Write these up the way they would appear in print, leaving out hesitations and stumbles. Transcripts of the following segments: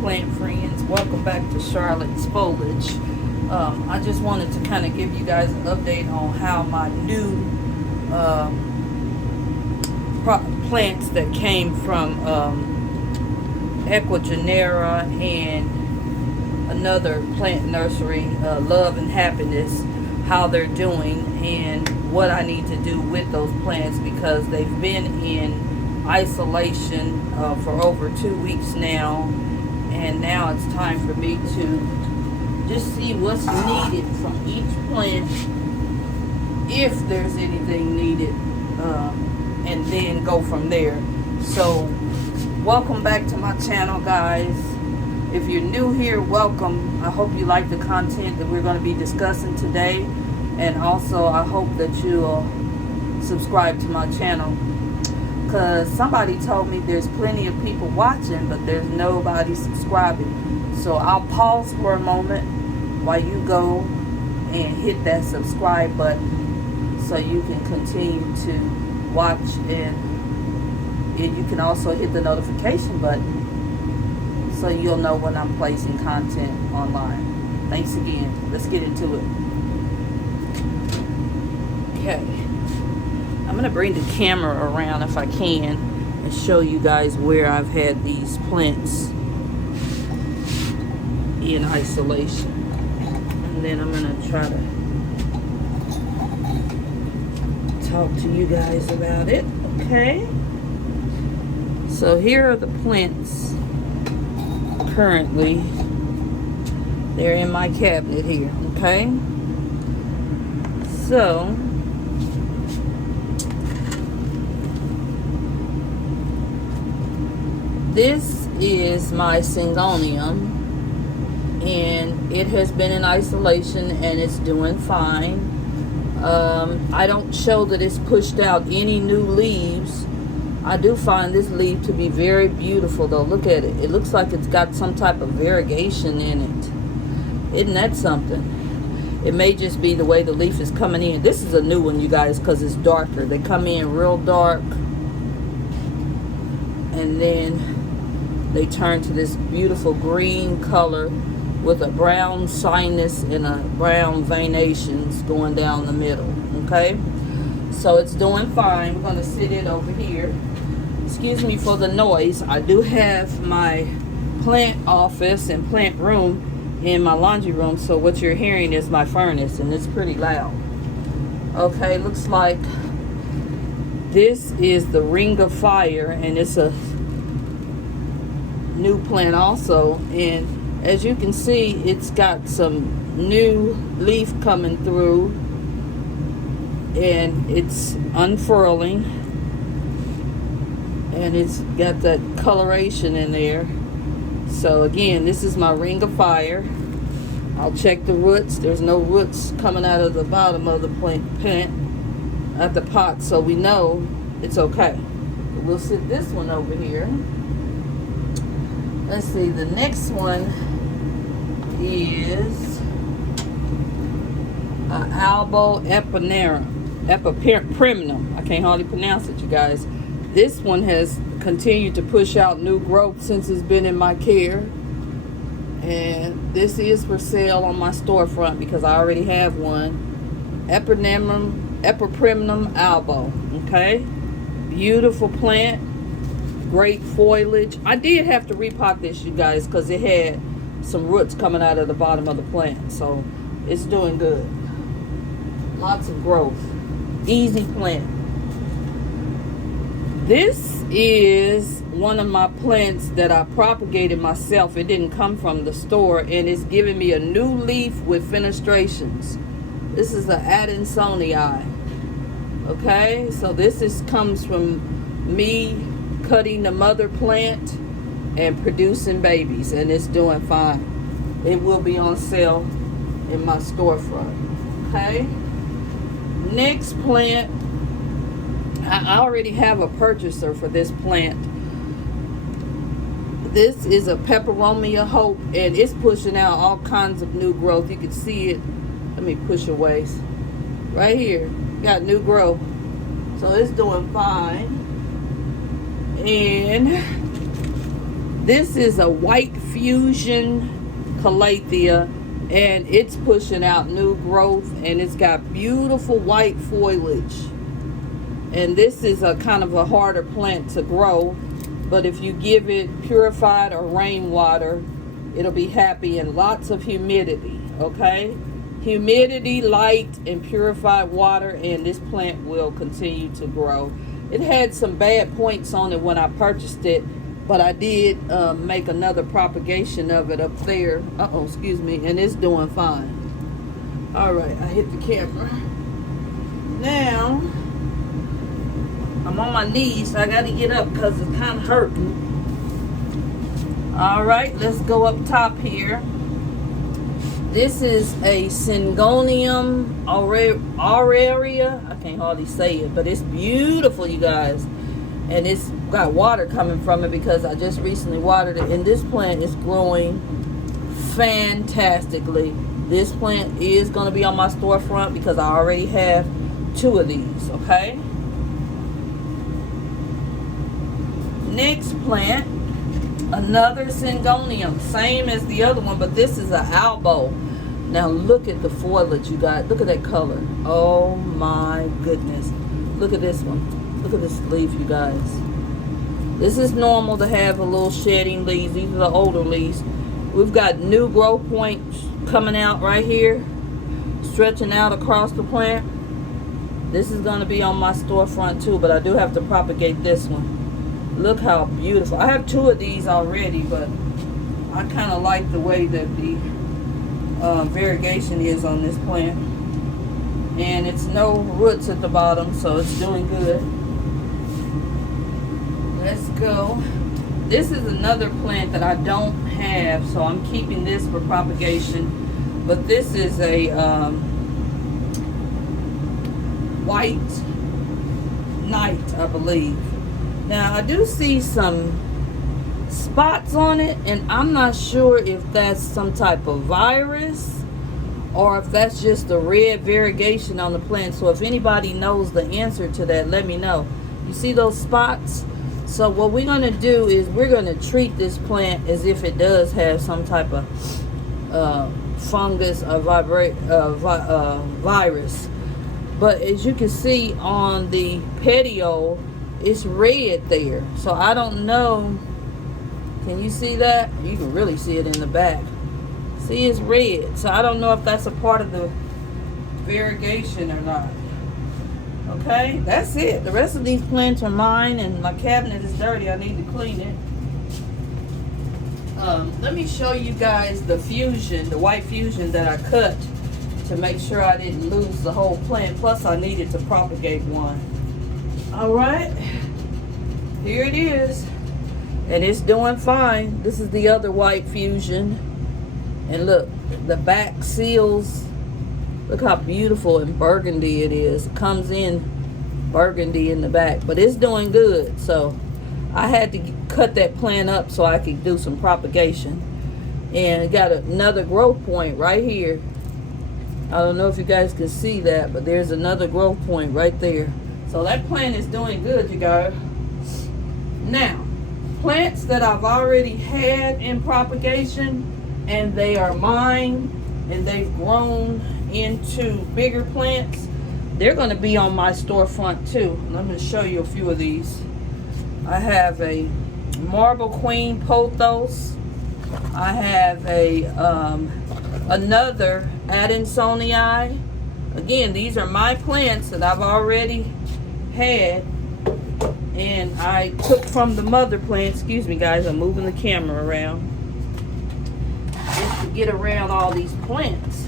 plant friends, welcome back to Charlotte's Foliage. I just wanted to kind of give you guys an update on how my new plants that came from Ecuagenera and another plant nursery, Love and Happiness, how they're doing and what I need to do with those plants, because they've been in isolation for over 2 weeks now, and now it's time for me to just see what's needed from each plant, if there's anything needed, and then go from there. So welcome back to my channel, guys. If you're new here, welcome. I hope you like the content that we're going to be discussing today, and also I hope that you'll subscribe to my channel, because somebody told me there's plenty of people watching but there's nobody subscribing. So I'll pause for a moment while you go and hit that subscribe button so you can continue to watch, and you can also hit the notification button so you'll know when I'm placing content online. Thanks again. Let's get into it. Okay, I'm going to bring the camera around if I can and show you guys where I've had these plants in isolation. And then I'm going to try to talk to you guys about it. Okay. So here are the plants currently. They're in my cabinet here. Okay. So this is my Syngonium, and it has been in isolation and it's doing fine. I don't show that it's pushed out any new leaves. I do find this leaf to be very beautiful though. Look at it. It looks like it's got some type of variegation in it. Isn't that something? It may just be the way the leaf is coming in. This is a new one, you guys, because it's darker. They come in real dark, and then they turn to this beautiful green color with a brown sinus and a brown veinations going down the middle. Okay, so it's doing fine. We're going to sit it over here. Excuse me for the noise. I do have my plant office and plant room in my laundry room, so what you're hearing is my furnace, and it's pretty loud. Okay, looks like this is the Ring of Fire, and it's a new plant also, and as you can see, it's got some new leaf coming through and it's unfurling, and it's got that coloration in there. So again, this is my Ring of Fire. I'll check the roots. There's no roots coming out of the bottom of the plant at the pot, so we know it's okay. We'll sit this one over here. Let's see, the next one is Albo Epiprimnum. I can't hardly pronounce it, you guys. This one has continued to push out new growth since it's been in my care. And this is for sale on my storefront because I already have one. Epiprimnum albo. Okay? Beautiful plant. Great foliage. I did have to repot this, you guys, because it had some roots coming out of the bottom of the plant. So it's doing good. Lots of growth. Easy plant. This is one of my plants that I propagated myself. It didn't come from the store, and it's giving me a new leaf with fenestrations. This is the Adansonii. Okay, so this comes from me cutting the mother plant and producing babies, and it's doing fine. It will be on sale in my storefront. Okay, next plant, I already have a purchaser for this plant. This is a Peperomia Hope, and it's pushing out all kinds of new growth. You can see it. Let me push away. Right here, got new growth. So it's doing fine. And This is a white fusion calathea, and it's pushing out new growth, and it's got beautiful white foliage. And this is a kind of a harder plant to grow, but if you give it purified or rainwater, it'll be happy, and lots of humidity. Okay, humidity, light, and purified water, and this plant will continue to grow. It had some bad points on it when I purchased it, but I did make another propagation of it up there. Excuse me, and it's doing fine. All right, I hit the camera. Now, I'm on my knees, so I got to get up because it's kind of hurting. All right, let's go up top here. This is a Syngonium aurelia. I can't hardly say it, but it's beautiful, you guys. And it's got water coming from it because I just recently watered it. And this plant is growing fantastically. This plant is going to be on my storefront because I already have 2 of these, okay? Next plant, another Syngonium, same as the other one, but this is an albo. Now look at the foliage, you guys. Look at that color. Oh my goodness. Look at this one. Look at this leaf, you guys. This is normal to have a little shedding leaves. These are the older leaves. We've got new growth points coming out right here, stretching out across the plant. This is going to be on my storefront too, but I do have to propagate this one. Look how beautiful. I have 2 of these already, but I kind of like the way that the variegation is on this plant. And it's no roots at the bottom, so it's doing good. Let's go. This is another plant that I don't have, so I'm keeping this for propagation. But this is a white knight, I believe. Now, I do see some spots on it, and I'm not sure if that's some type of virus or if that's just a red variegation on the plant. So if anybody knows the answer to that, let me know. You see those spots? So what we're going to do is we're going to treat this plant as if it does have some type of fungus or virus. But as you can see on the petiole, it's red there. So I don't know. Can you see that? You can really see it in the back. See, it's red. So I don't know if that's a part of the variegation or not. Okay, that's it. The rest of these plants are mine, and my cabinet is dirty. I need to clean it. Let me show you guys the fusion, the white fusion that I cut to make sure I didn't lose the whole plant. Plus, I needed to propagate one. All right, here it is, and it's doing fine. This is the other white fusion, and look, the back seals. Look how beautiful and burgundy it is. It comes in burgundy in the back, but it's doing good. So I had to cut that plant up so I could do some propagation, and it got another growth point right here. I don't know if you guys can see that, but there's another growth point right there. So that plant is doing good, you guys. Now, plants that I've already had in propagation, and they are mine, and they've grown into bigger plants, they're going to be on my storefront too. Let me show you a few of these. I have a Marble Queen Pothos. I have a another Adansonii. Again, these are my plants that I've already had, and I took from the mother plant. Excuse me, guys, I'm moving the camera around just to get around all these plants.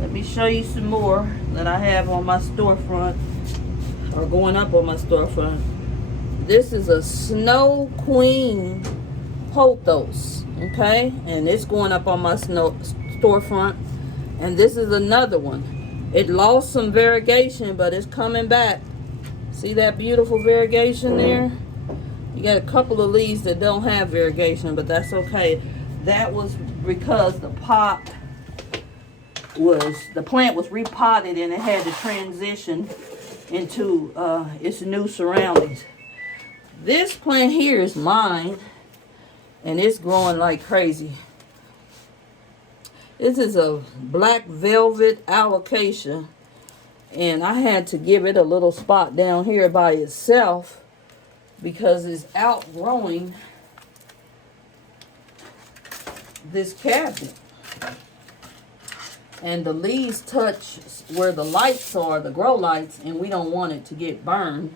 Let me show you some more that I have on my storefront, or going up on my storefront. This is a Snow Queen Pothos, okay, and it's going up on my storefront. And this is another one. It lost some variegation, but it's coming back. See that beautiful variegation there? You got a couple of leaves that don't have variegation, but that's okay. That was because the plant was repotted, and it had to transition into its new surroundings. This plant here is mine, and it's growing like crazy. This is a black velvet alocasia, and I had to give it a little spot down here by itself because it's outgrowing this cabinet. And the leaves touch where the lights are, the grow lights, and we don't want it to get burned.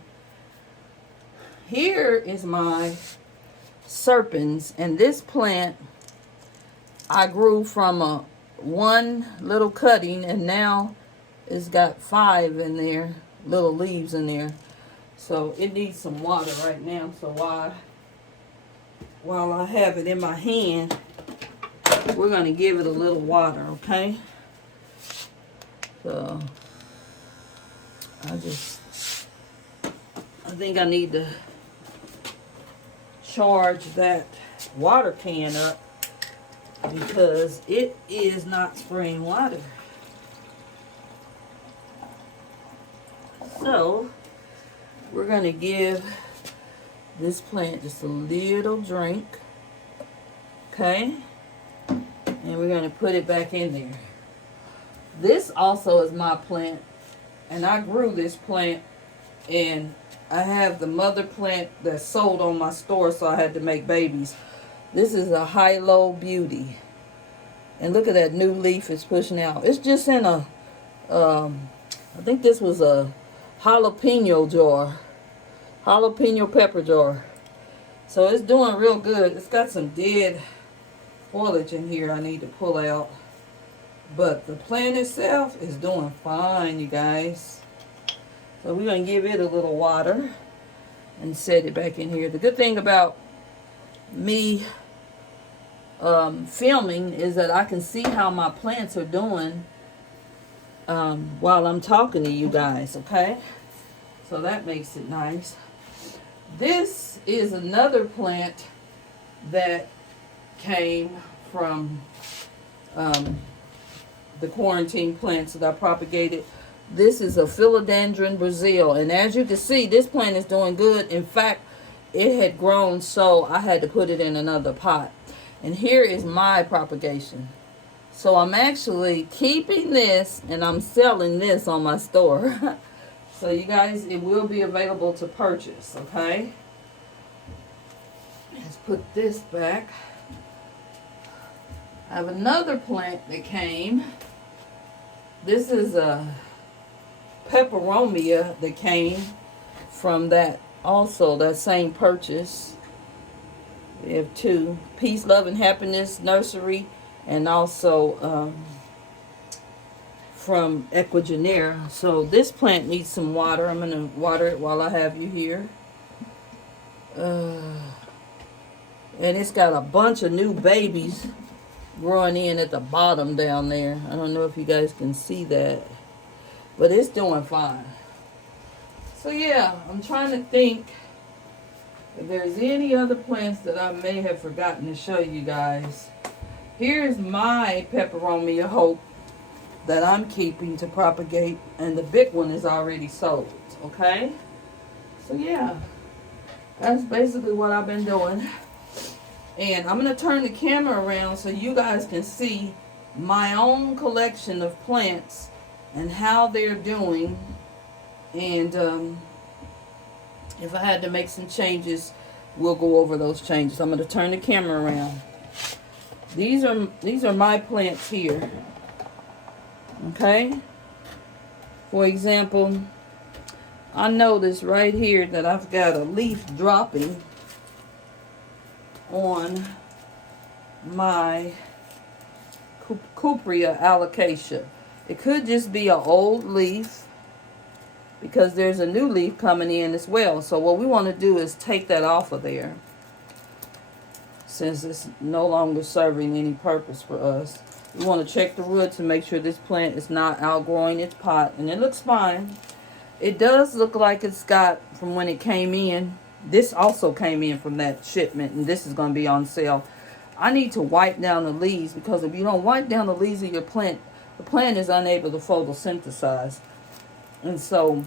Here is my serpens, and this plant I grew from a one little cutting, and now it's got 5 in there, little leaves in there. So it needs some water right now. So while I have it in my hand, we're going to give it a little water, okay? So I think I need to charge that water can up because it is not spraying water. So we're going to give this plant just a little drink, okay? And we're going to put it back in there. This also is my plant, and I grew this plant, and I have the mother plant that's sold on my store, so I had to make babies. This is a High-Low Beauty, and look at that new leaf it's pushing out. It's just in a, I think this was a jalapeno jar, jalapeno pepper jar. So it's doing real good. It's got some dead foliage in here I need to pull out. But the plant itself is doing fine, you guys. So we're going to give it a little water and set it back in here. The good thing about me filming is that I can see how my plants are doing while I'm talking to you guys, okay? So that makes it nice. This is another plant that came from the quarantine plants that I propagated. This is a Philodendron Brazil, and as you can see, this plant is doing good. In fact, it had grown, so I had to put it in another pot. And here is my propagation. So I'm actually keeping this, and I'm selling this on my store. So you guys, it will be available to purchase, okay? Let's put this back. I have another plant that came. This is a peperomia that came from that, also that same purchase. We have 2. Peace, Love, and Happiness Nursery, and also from Ecuagenera. So this plant needs some water. I'm going to water it while I have you here. And it's got a bunch of new babies growing in at the bottom down there. I don't know if you guys can see that, but it's doing fine. So yeah, I'm trying to think if there's any other plants that I may have forgotten to show you guys. Here's my Peperomia Hope that I'm keeping to propagate, and the big one is already sold, okay? So yeah, that's basically what I've been doing. And I'm going to turn the camera around so you guys can see my own collection of plants and how they're doing. And if I had to make some changes, we'll go over those changes. I'm going to turn the camera around. These are my plants here. Okay? For example, I notice right here that I've got a leaf dropping on my Cuprea alocasia. It could just be an old leaf because there's a new leaf coming in as well. So what we want to do is take that off of there since it's no longer serving any purpose for us. We want to check the roots and make sure this plant is not outgrowing its pot, and it looks fine. It does look like it's got, from when it came in, this also came in from that shipment, and this is going to be on sale. I need to wipe down the leaves, because if you don't wipe down the leaves of your plant, the plant is unable to photosynthesize. And so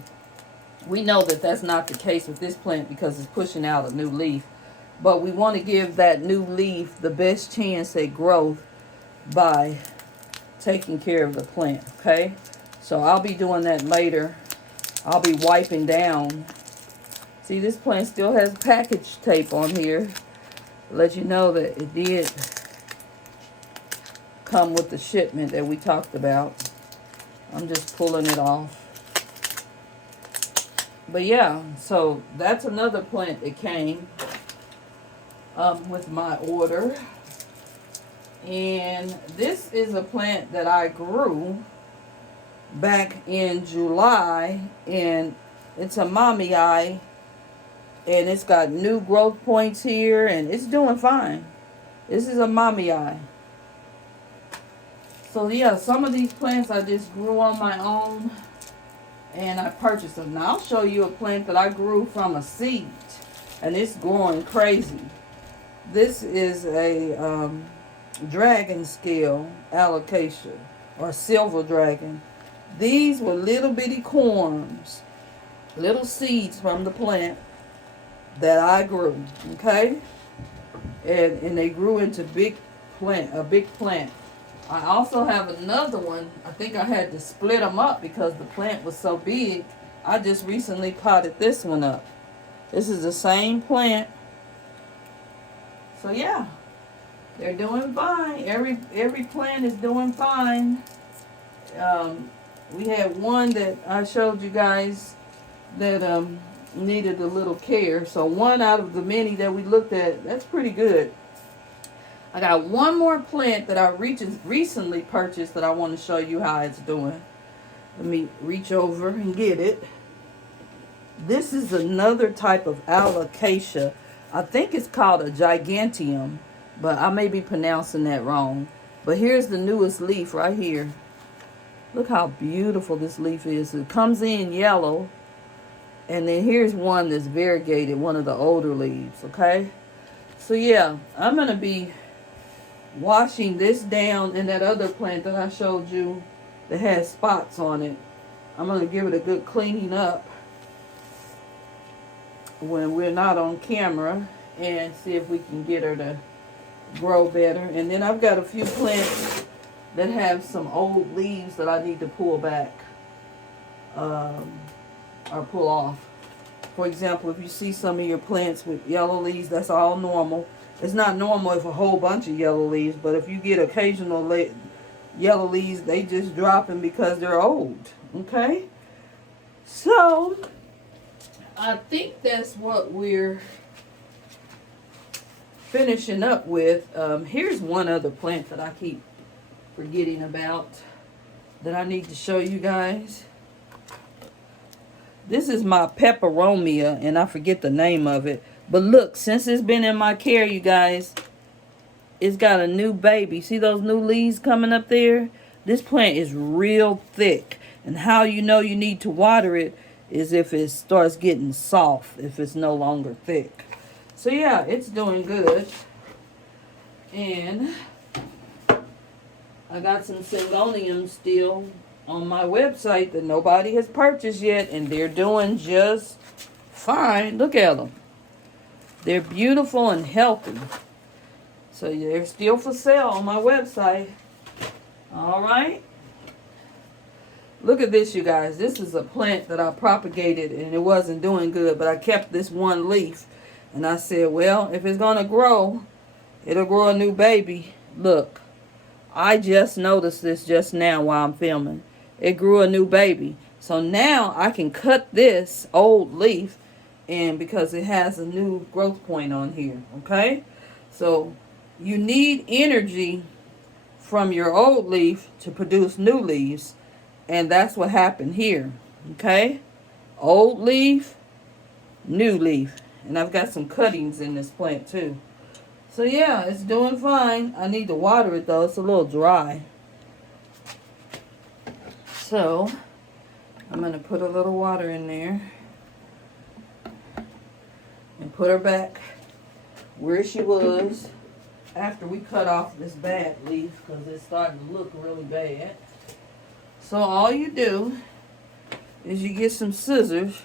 we know that that's not the case with this plant because it's pushing out a new leaf. But we want to give that new leaf the best chance at growth by taking care of the plant, okay? So I'll be doing that later. I'll be wiping down. See, this plant still has package tape on here. Let you know that it did come with the shipment that we talked about. I'm just pulling it off. But yeah, so that's another plant that came with my order. And this is a plant that I grew back in July, and it's a Mamii, and it's got new growth points here, and it's doing fine. This is a Mamii. So yeah, some of these plants I just grew on my own, and I purchased them. Now I'll show you a plant that I grew from a seed, and it's growing crazy. This is a dragon scale alocasia, or silver dragon. These were little bitty corms, little seeds from the plant that I grew, okay? And they grew into a big plant. I also have another one. I think I had to split them up because the plant was so big. I just recently potted this one up. This is the same plant. So yeah, they're doing fine. Every plant is doing fine. We had one that I showed you guys that needed a little care. So one out of the many that we looked at, that's pretty good. I got one more plant that I recently purchased that I want to show you how it's doing. Let me reach over and get it. This is another type of alocasia. I think it's called a giganteum, but I may be pronouncing that wrong. But here's the newest leaf right here. Look how beautiful this leaf is. It comes in yellow. And then here's one that's variegated, one of the older leaves, okay? So yeah, I'm going to be washing this down, and that other plant that I showed you that has spots on it, I'm going to give it a good cleaning up when we're not on camera and see if we can get her to grow better. And then I've got a few plants that have some old leaves that I need to pull back or pull off. For example, if you see some of your plants with yellow leaves, that's all normal. It's not normal if a whole bunch of yellow leaves, but if you get occasional yellow leaves, they just dropping because they're old, okay? So I think that's what we're finishing up with. Here's one other plant that I keep forgetting about that I need to show you guys. This is my peperomia, and I forget the name of it. But look, since it's been in my care, you guys, it's got a new baby. See those new leaves coming up there? This plant is real thick. And how you know you need to water it is if it starts getting soft, if it's no longer thick. So yeah, it's doing good. And I got some Syngoniums still on my website that nobody has purchased yet, and they're doing just fine. Look at them. They're beautiful and healthy. So they're still for sale on my website. All right. Look at this, you guys. This is a plant that I propagated, and it wasn't doing good, but I kept this one leaf. And I said, well, if it's going to grow, it'll grow a new baby. Look, I just noticed this just now while I'm filming. It grew a new baby. So now I can cut this old leaf, and because it has a new growth point on here, okay? So you need energy from your old leaf to produce new leaves, and that's what happened here, okay? Old leaf, new leaf. And I've got some cuttings in this plant too. So yeah, it's doing fine. I need to water it though. It's a little dry. So I'm going to put a little water in there and put her back where she was after we cut off this bad leaf, because it's starting to look really bad. So all you do is you get some scissors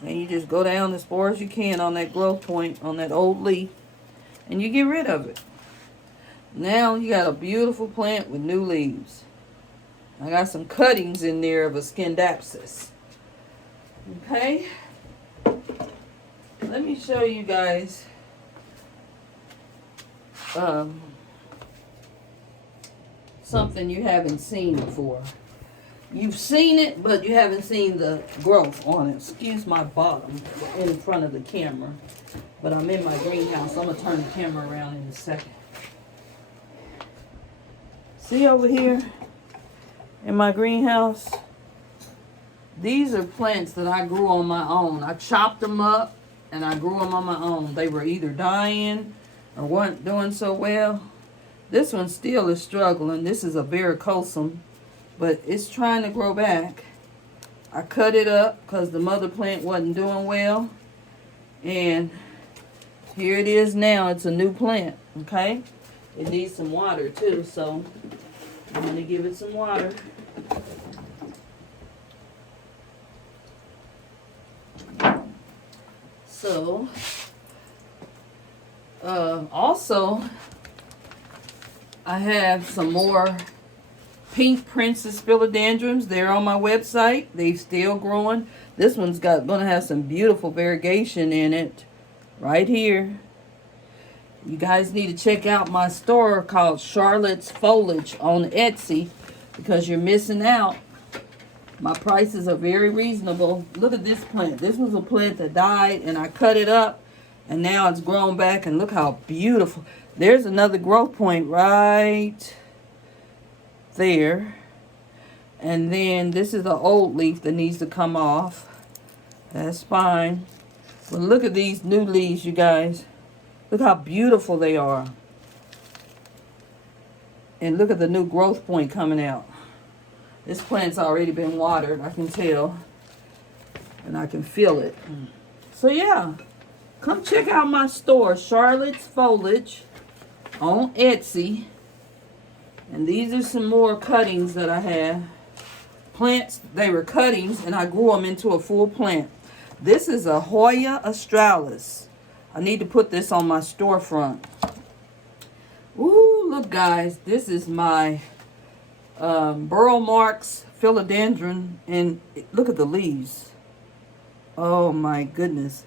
and you just go down as far as you can on that growth point on that old leaf, and you get rid of it. Now you got a beautiful plant with new leaves. I got some cuttings in there of a Scindapsus. Okay, let me show you guys something you haven't seen before. You've seen it, but you haven't seen the growth on it. Excuse my bottom in front of the camera, but I'm in my greenhouse. I'm going to turn the camera around in a second. See over here in my greenhouse? These are plants that I grew on my own. I chopped them up and I grew them on my own. They were either dying or weren't doing so well. This one still is struggling. This is a varicosum, but it's trying to grow back. I cut it up because the mother plant wasn't doing well. And here it is now. It's a new plant, okay? It needs some water too, so I'm going to give it some water. So, also, I have some more pink princess philodendrons. They're on my website. They're still growing. This one's gonna have some beautiful variegation in it right here. You guys need to check out my store called Charlotte's Foliage on Etsy because you're missing out. My prices are very reasonable. Look at this plant. This was a plant that died and I cut it up and now it's grown back, and look how beautiful. There's another growth point right there. And then this is an old leaf that needs to come off. That's fine. But look at these new leaves, you guys. Look how beautiful they are. And look at the new growth point coming out. This plant's already been watered, I can tell. And I can feel it. So yeah, come check out my store, Charlotte's Foliage on Etsy. And these are some more cuttings that I have. Plants, they were cuttings and I grew them into a full plant. This is a Hoya australis. I need to put this on my storefront. Ooh, look guys, this is my Burl Marx philodendron, and look at the leaves. Oh my goodness.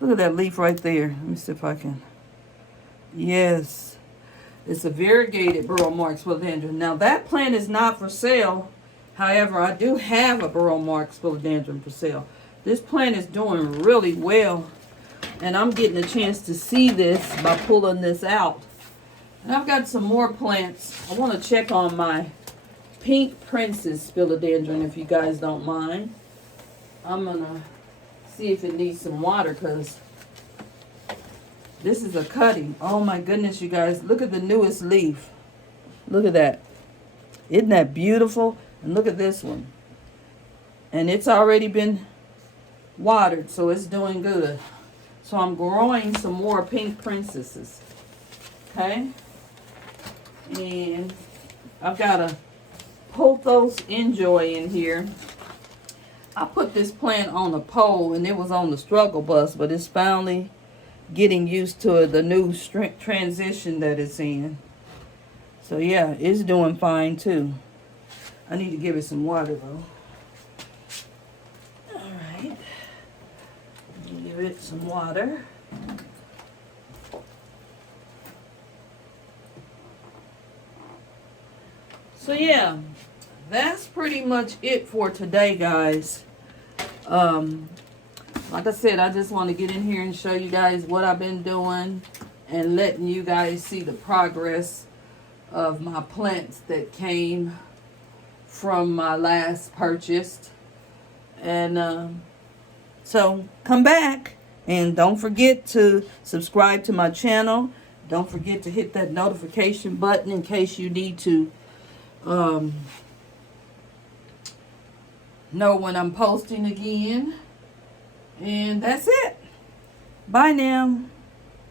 Look at that leaf right there. Let me see if I can. Yes. It's a variegated Burl Marx philodendron. Now that plant is not for sale. However, I do have a Burl Marx philodendron for sale. This plant is doing really well. And I'm getting a chance to see this by pulling this out. And I've got some more plants. I want to check on my pink princess philodendron if you guys don't mind. I'm going to see if it needs some water because this is a cutting. Oh my goodness, you guys. Look at the newest leaf. Look at that. Isn't that beautiful? And look at this one. And it's already been watered, so it's doing good. So I'm growing some more pink princesses. Okay? And I've got a Pothos Enjoy in here. I put this plant on a pole and it was on the struggle bus, but it's finally getting used to the new transition that it's in. So yeah, it's doing fine too. I need to give it some water though. Alright. Give it some water. So yeah, that's pretty much it for today, guys. Like I said, I just want to get in here and show you guys what I've been doing and letting you guys see the progress of my plants that came from my last purchase. And so come back and don't forget to subscribe to my channel. Don't forget to hit that notification button in case you need to know when I'm posting again. And that's it. Bye now.